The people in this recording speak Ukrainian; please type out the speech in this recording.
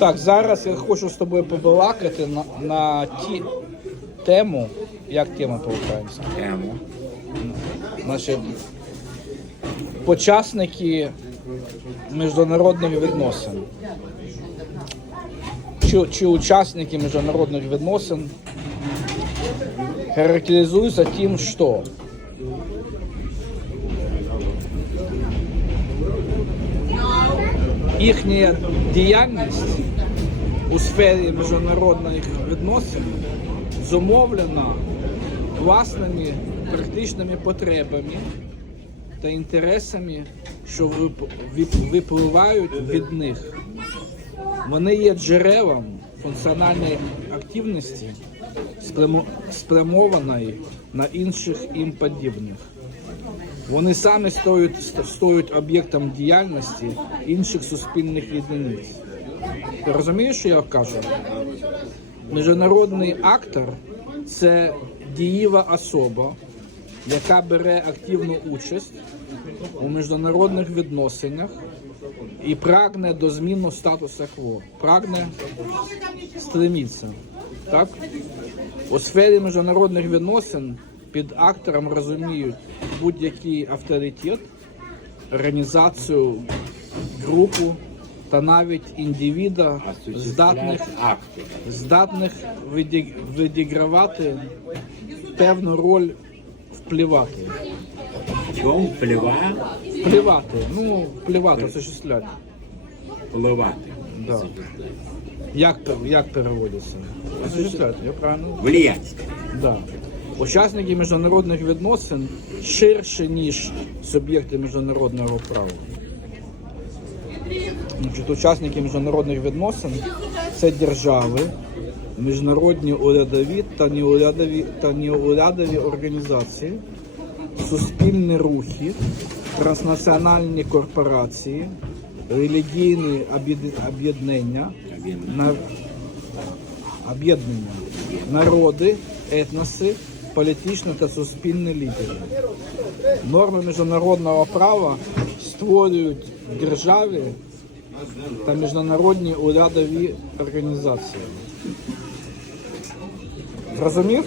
Так, зараз я хочу з тобою побалакати на, на ті тему. Як тема по-українськи? Тему. Значить, почасники міжнародних відносин. Чи, чи учасники міжнародних відносин характеризуються тим, що їхня діяльність у сфері міжнародних відносин зумовлена власними практичними потребами та інтересами, що вип- вип- випливають від них. Вони є джерелом функціональної активності, спрямованої на інших їм подібних. Вони самі стоять, ст- об'єктом діяльності інших суспільних єдиниць. Ти розумієш, що я кажу? Міжнародний актор це дієва особа, яка бере активну участь у міжнародних відносинах і прагне до зміни статусу кво. Прагне стремиться. Так? У сфері міжнародних відносин під актором розуміють будь-який авторитет, організацію, групу та навіть індивіда, здатних здатних віді- відігравати певну роль впливати. Чому впливає? Впливати, ну, впливати, осуществляти. Впливати. Да. Як, як переводиться? Осуществляти, я правильно? Влиять. Да. Учасники міжнародних відносин ширше, ніж суб'єкти міжнародного права. Значить, учасники міжнародних відносин це держави, міжнародні урядові та неурядові, та неурядові організації, суспільні рухи, транснаціональні корпорації, релігійні об'єднання, об'єднання, народи, етноси, політичні та суспільні лідери. Норми міжнародного права створюють державі та міжнародні урядові організації. Зрозумів?